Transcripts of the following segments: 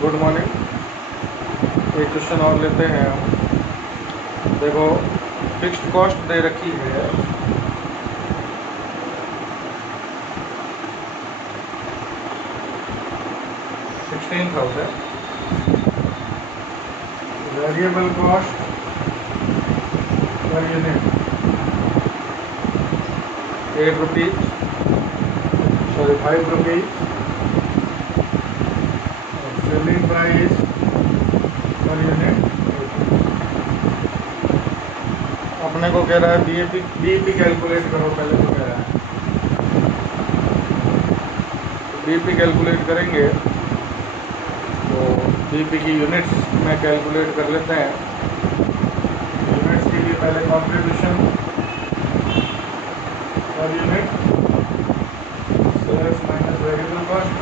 Good morning. एक question और लेते हैं हम। देखो, फिक्स्ड कॉस्ट दे रखी है 16,000। Variable cost per unit 8 rupees, sorry 5 rupees. Selling price per unit अपने को कह रहा है बीईपी कैलकुलेट करो। पहले तो कह रहा है बीईपी कैलकुलेट करेंगे तो बीईपी की यूनिट्स में कैलकुलेट कर लेते हैं। यूनिट्स के लिए पहले कंट्रीब्यूशन पर unit sales minus variable cost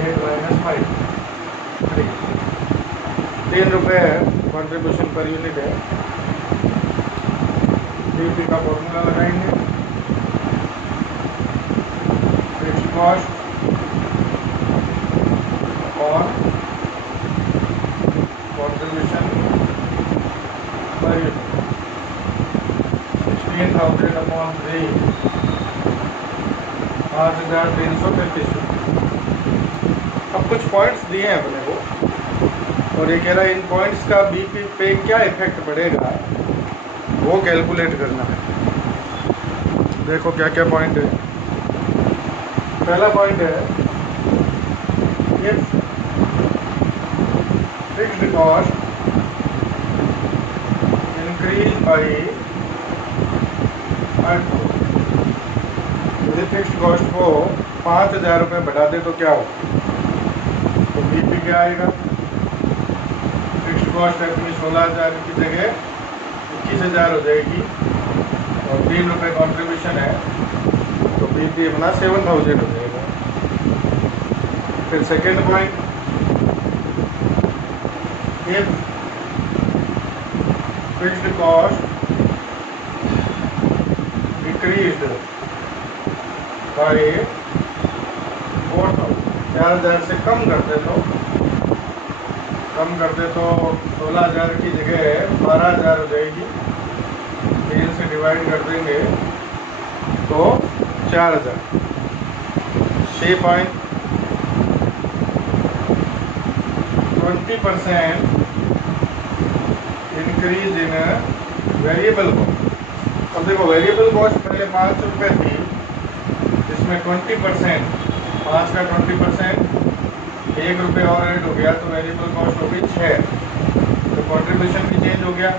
8 minus 5 3 रुपये है कंट्रीब्यूशन पर यूनिट है। बीईपी का फॉर्मूला लगाएंगे। फिक्स्ड कॉस्ट और कंट्रीब्यूशन पर यूनिट 16,000 अपॉन 3 5,335। अब कुछ पॉइंट्स दिए हैं अपने को और ये कह रहा है इन पॉइंट्स का बीपी पे क्या इफेक्ट पड़ेगा वो कैलकुलेट करना है। देखो क्या क्या पॉइंट है। पहला पॉइंट है if fixed cost increase by 5। यदि फिक्स्ड कॉस्ट को 5,000 रुपये बढ़ा दे तो क्या हो? तो बीपी क्या आएगा? फिक्स्ड कॉस्ट अपनी 16,000 की जगह 21,000 हो जाएगी और 3 रुपये कॉन्ट्रीब्यूशन है तो बीपी अपना 7,000 हो जाएगा। फिर second point, if fixed cost decreased by 4,000 से कम कर दे तो 16,000 की जगह 12,000 हो जाएगी। 3 से डिवाइड कर देंगे तो 4,000। 6 point 20% increase in variable cost. अब देखो वेरिएबल कॉस्ट पहले 5 रुपये थी, इसमें 20% 5 का 20% 1 रुपये और ऐड हो गया तो वेरिएबल कॉस्ट हो गई 6। तो कंट्रीब्यूशन भी चेंज हो गया।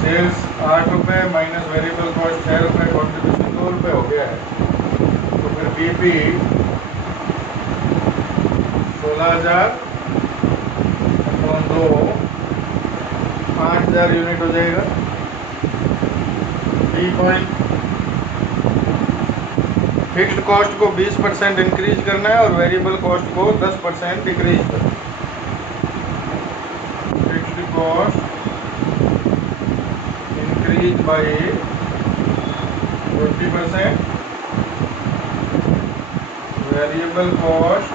सेल्स 8 रुपये माइनस वेरिएबल कॉस्ट 6 रुपये, कंट्रीब्यूशन 2 रुपये हो गया है। तो फिर बीपी 16,000 अपॉन 2 8,000 यूनिट हो जाएगा। बी पॉइंट, फिक्स्ड कॉस्ट को 20% इंक्रीज करना है और वेरिएबल कॉस्ट को 10% डिक्रीज करना है। Fixed cost increase by 20%, variable cost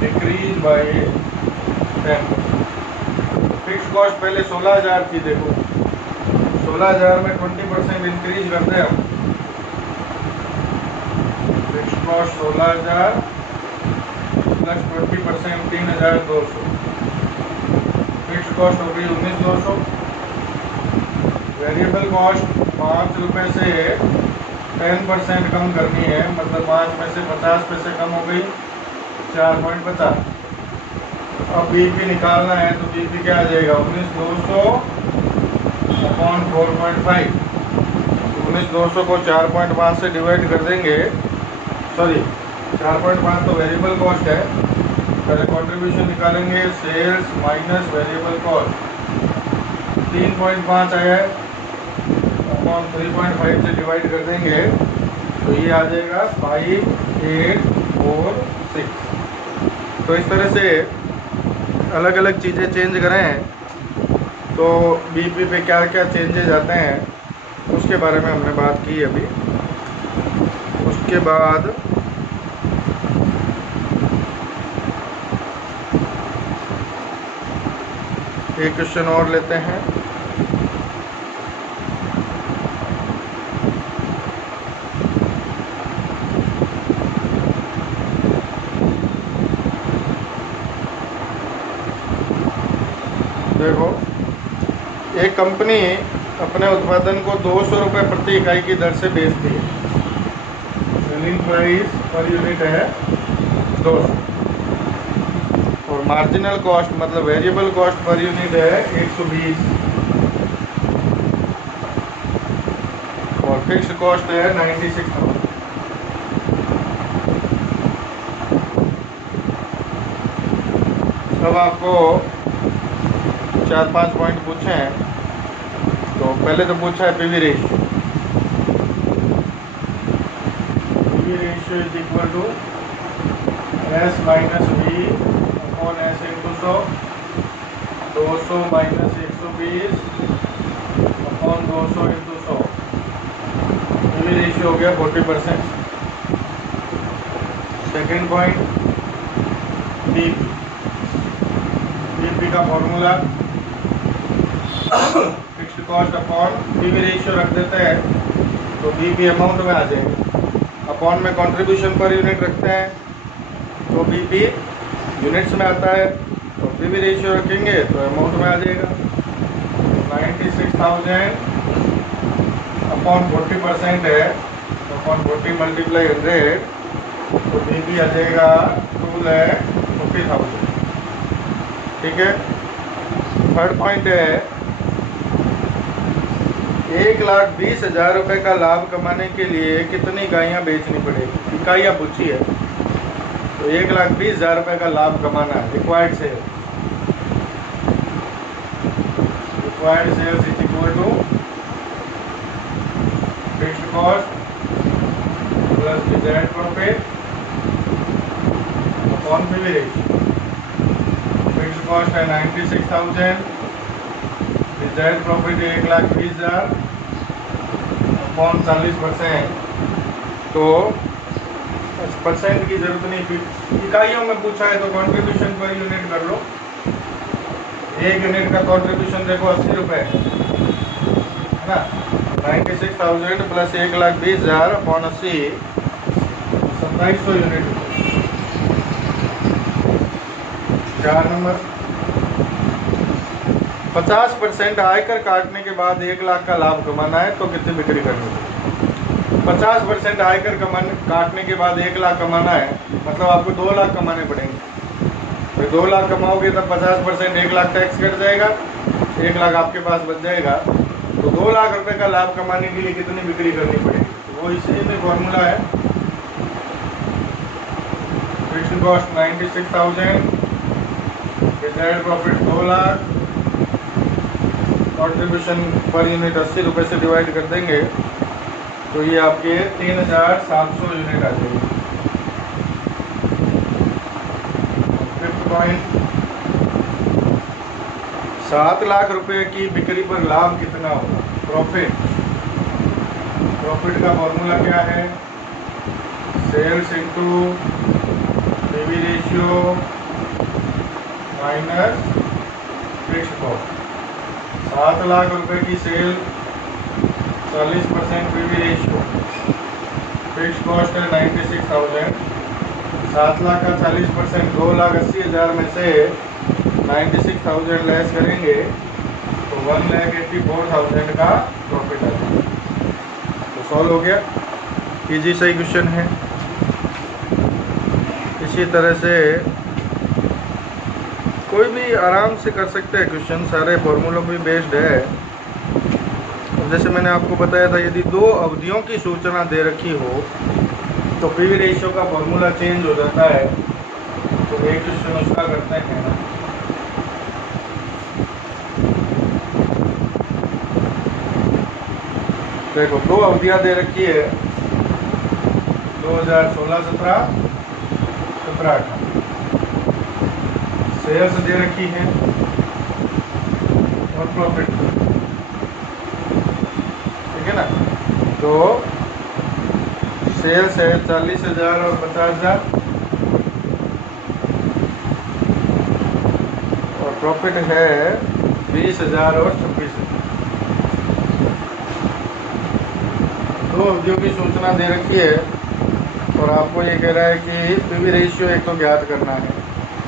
decrease by 10%। Fixed cost पहले 16,000 थी। देखो 16,000 में 20% इंक्रीज करते हैं हम। Fixed cost 16,000 plus 20% 3,200। Fixed cost हो गई 19,200। वेरिएबल कॉस्ट 5 रुपये से 10% कम करनी है, मतलब 5 में से 50 पैसे कम हो गई 4.50। अब बीपी निकालना है तो बीपी क्या आ जाएगा? 19,200 अपॉन 4.5। 19,200 को 4.5 से डिवाइड कर देंगे, सॉरी 4.5 तो वेरिएबल कॉस्ट है। पहले कंट्रीब्यूशन निकालेंगे, सेल्स माइनस वेरिएबल कॉस्ट 3.5 आया है, अपॉन 3.5 से डिवाइड कर देंगे तो ये आ जाएगा 5,846। तो इस तरह से अलग अलग चीज़ें चेंज करें तो बीपी पे क्या क्या चेंजेस आते हैं उसके बारे में हमने बात की अभी। उसके बाद एक क्वेश्चन और लेते हैं। देखो, एक कंपनी अपने उत्पादन को 200 रुपये प्रति इकाई की दर से बेचती है। सेलिंग प्राइस पर यूनिट है 200 और मार्जिनल कॉस्ट मतलब वेरिएबल कॉस्ट पर यूनिट है 120 और फिक्स्ड कॉस्ट है 96,000। अब आपको 4-5 पॉइंट पूछे हैं। तो पहले तो पूछा है PV ratio. PV ratio is equal to S minus V upon S into 100, 200 minus 120 upon 200 into 100। PV ratio हो गया 40%। Second point BP. बीपी का formula fixed cost upon PV ratio रख देते हैं तो बीपी अमाउंट में आ जाएगा। अपॉन में कंट्रीब्यूशन पर यूनिट रखते हैं तो बीपी यूनिट्स में आता है। तो पीवी रेशियो रखेंगे तो अमाउंट में आ जाएगा। 96,000 अपॉन 40% है तो अपॉन 40 मल्टीप्लाई 100 तो बीपी आ जाएगा 2,50,000। ठीक है। थर्ड पॉइंट है 1,20,000 रुपये का लाभ कमाने के लिए कितनी इकाइयाँ बेचनी पड़ेगी। इकाइयाँ पूछी है तो 1,20,000 रुपये का लाभ कमाना है। Required sales is equal to fixed cost plus desired profit upon PV ratio. Fixed cost है 96,000, डिजायर्ड प्रॉफिट 1,20,000 अपॉन 40%। तो परसेंट की जरूरत नहीं, इकाइयों में पूछा है तो कंट्रीब्यूशन पर यूनिट कर लो। एक यूनिट का कंट्रीब्यूशन देखो 80 रुपये है ना। 96,000 प्लस 1,20,000 अपॉन 80 2700 यूनिट। 4 नंबर 50% आयकर काटने के बाद 1 लाख का लाभ कमाना है तो कितनी बिक्री करनी है। 50% आयकर काटने के बाद 1 लाख कमाना है मतलब आपको 2 लाख कमाने पड़ेंगे। तो 2 लाख कमाओगे तब 50% 1 लाख टैक्स कट जाएगा, 1 लाख आपके पास बच जाएगा। तो 2 लाख रुपए का लाभ कमाने के लिए कितनी बिक्री करनी पड़ेगी। तो वो इसी में फॉर्मूला है। Fixed cost 96,000, desired profit 2 lakh, contribution पर यूनिट 80 रुपये से डिवाइड कर देंगे तो ये आपके 3,700 यूनिट आ जाएगी। फिफ्थ पॉइंट 7 लाख रुपए की बिक्री पर लाभ कितना होगा। प्रॉफिट का फॉर्मूला क्या है। Sales into PV ratio minus fixed cost. 7 lakh रुपए की sale 40% PV ratio, fixed cost है 96,000। 7 लाख का 40% 2,80,000 में से 96,000 लेस करेंगे तो 1,84,000 का प्रॉफिट आ जाएगा। तो सॉल्व हो गया। इजी सही क्वेश्चन है। इसी तरह से कोई भी आराम से कर सकते हैं क्वेश्चन, सारे फॉर्मूलों पे बेस्ड है। जैसे मैंने आपको बताया था यदि 2 अवधियों की सूचना दे रखी हो तो पीवी रेशियो का फॉर्मूला चेंज हो जाता है। तो एक क्वेश्चन उसका करते हैं। देखो 2 अवधियां दे रखी है 2016-17, 17-18। सेल्स दे रखी है और प्रॉफिट, ठीक है ना। तो सेल्स है 40,000 और 50,000 और प्रॉफिट है 20,000 और 26,000। दो अवधियों की सूचना दे रखी है और आपको ये कह रहा है कि पीवी रेशियो एक तो ज्ञात करना है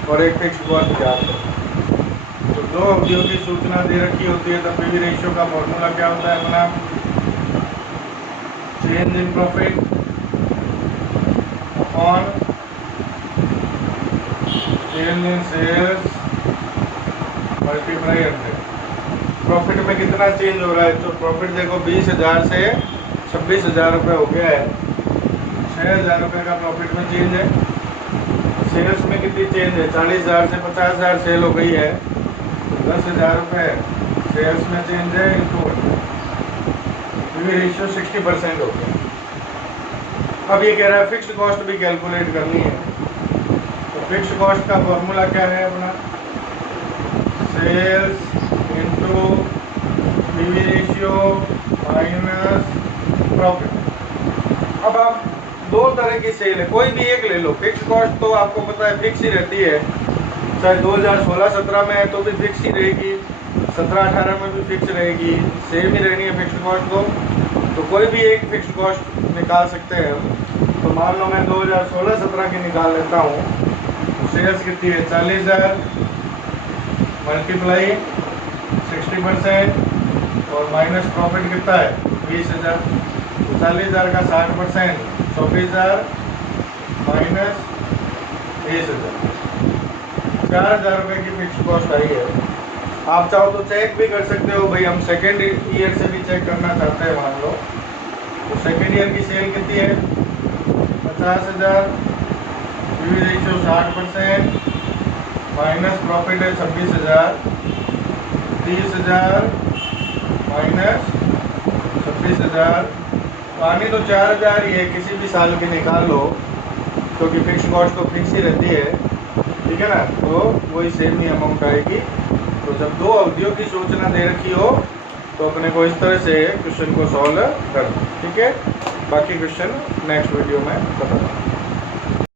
और एक फिक्स कॉस्ट ज्ञात करना है। तो दो अवधियों की सूचना दे रखी होती है तो पीवी रेशियो का फॉर्मूला क्या होता है अपना? Change in profit upon change in sales multiply 100। प्रॉफिट में कितना चेंज हो रहा है? तो प्रॉफिट देखो 20,000 से 26,000 रुपये हो गया है, 6,000 रुपये का प्रॉफिट में चेंज है। सेल्स में कितनी चेंज है? 40,000 से 50,000 सेल हो गई है, 10,000 रुपये सेल्स में चेंज है इनटू पीवी रेशियो 60% हो गया। अब ये कह रहा है फिक्स्ड कॉस्ट भी कैलकुलेट करनी है। तो फिक्स्ड कॉस्ट का फॉर्मूला क्या है अपना? Sales into PV ratio minus profit. अब आप दो तरह की सेल है, कोई भी एक ले लो। फिक्स कॉस्ट तो आपको पता है फिक्स ही रहती है, चाहे 2016-17 में है तो भी फिक्स ही रहेगी, 17-18 में भी फिक्स रहेगी, सेम ही रहनी है फिक्स कॉस्ट। तो कोई भी एक फिक्स कॉस्ट निकाल सकते हैं हम। तो मान लो मैं 2016-17 की निकाल लेता हूँ। सेल्स कितनी है? 40,000 मल्टीप्लाई 60% और माइनस प्रॉफिट कितना है? 20,000। 40,000 का 60% 24,000 माइनस 20,000, 4,000 रुपये की फिक्स कॉस्ट आई है। आप चाहो तो चेक भी कर सकते हो भाई, हम सेकेंड ईयर से भी चेक करना चाहते हैं मान लो। तो सेकेंड ईयर की सेल कितनी है? 50,000, पीवी रेशियो 60% माइनस प्रॉफिट है 26,000, 30,000 माइनस 26,000। पानी तो 4,000 ही है, किसी भी साल की निकाल लो क्योंकि फिक्स कॉस्ट तो फिक्स ही रहती है, ठीक है ना। तो वही सेम ही अमाउंट आएगी। तो जब दो अवधियों की सूचना दे रखी हो तो अपने को इस तरह से क्वेश्चन को सॉल्व कर दो, ठीक है। बाकी क्वेश्चन नेक्स्ट वीडियो में बताऊँगा।